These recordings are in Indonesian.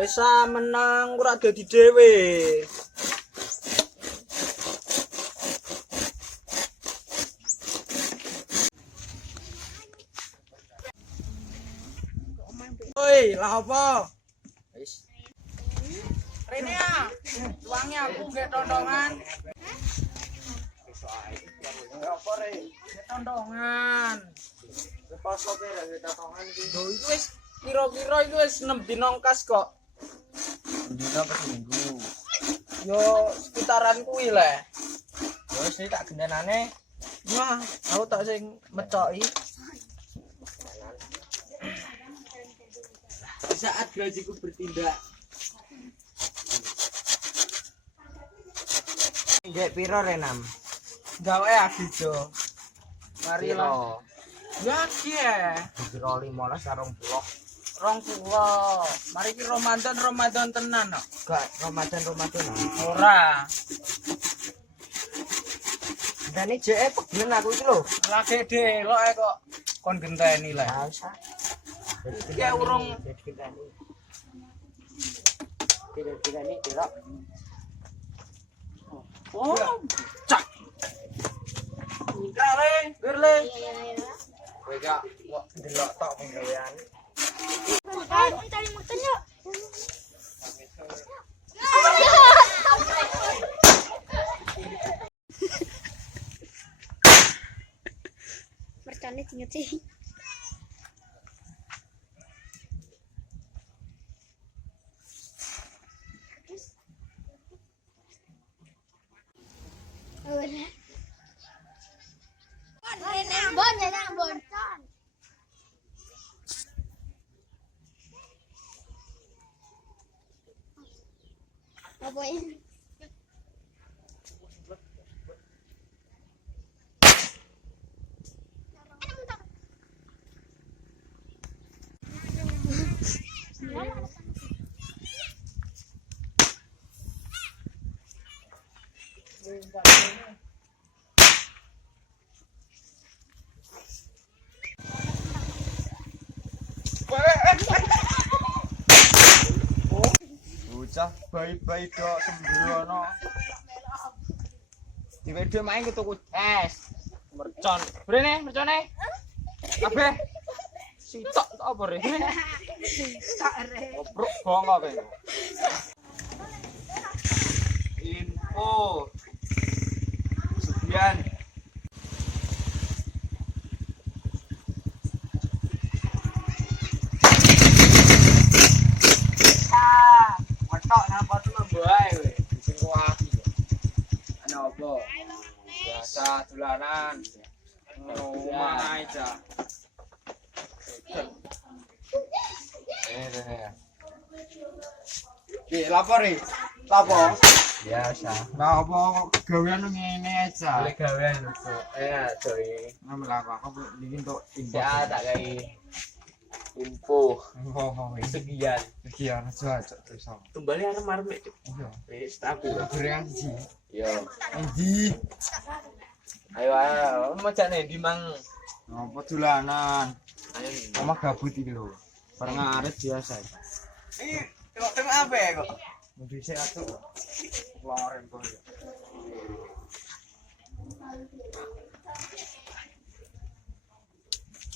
Wis menang ora dadi dhewe. Oi, lah apa? Wis. Rene ya. Uangnya aku gek tondongan. Apa re? Gek tondongan. Pas oke ra gek tondongan iki. Lho iku wis kira-kira iku wis 6 dina kas kok. Dina per minggu. Yo sekitaran kuwi le. Yo wis tak gendenane. Wah, aku tak sing mecoki. Saat gajiku bertindak. Nggak piro Renam? Gawe agijo. Mari lah. Ya kie. Piro 15 karo 20. Mari ki Ramadan tenan kok. Gak Ramadan. Ora. Dene jeke pegelen aku iki lho. Lagi delok kok kon genteni lah. Iki urung Tidak delok. Oh, cak. Ngale, gerle. Kowe gak kok delok tok penggawean. Cari makan yuk. Mercane inget sih. Bon. Apa ini? Bocah bayi-bayi dok sembrono. Diwedo main ke tuku es. Mercon. Brene mercone. Kabeh. Sitok tok apa re? Sitok re. Obrok bongko kowe. Info. Sekian. Tok napa tuh mbae kowe. Sing kuwi. Ana apa? Biasa dolanan. Rumah aja. Ki lapor iki. Lapor. Biasa. Lah apa gawean ngene aja. Oleh gawean lho. Doi. Ngambil aku bikin tok info. Ya tak gawe. Info. Sekian aja terus. Tumbale arep mek. Iya. Wis tapi gorengan siji. Yo. Endi? Ayo, macam endi mang? Apa dolanan? Ayo. Omah gabut iki lho. Bareng arep biasa. Kok tem apa kok? Mesti sik atuk. Loren kok.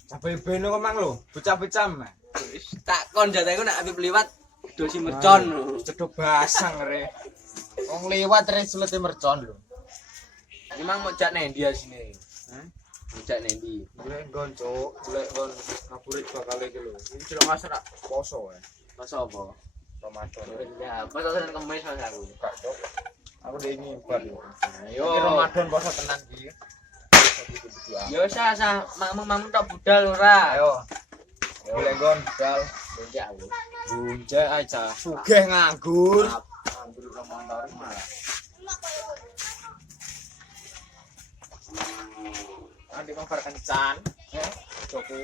Sampai beno kok mang lho, bocah-bocah mah. Wis tak kon jatahku nek Habib liwat dosi mercon lho, cedhok basang re. Wong liwat re selete mercon lho. Iki mang mau jak nendi asine? Hah? Jak nendi? Golek nggon, Cuk. Golek nggon ngaburit bakal iki lho. Iki jelek masak poso ya. Poso apa? Ramadan. Ya, poso tenan kemis Mas aku. Gak, Cuk. Aku ndek ngibar yo. Ayo Ramadan poso tenan iki. Yo sah mamang tok budal ora. Ayo. Boleh gon budal. Boncek aku. Boncek aja. Sugih nganggur. Nganggur Ramadan malah. Nanti mangkar kencan. Joku.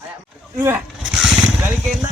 Ayo. Wah. Dari kena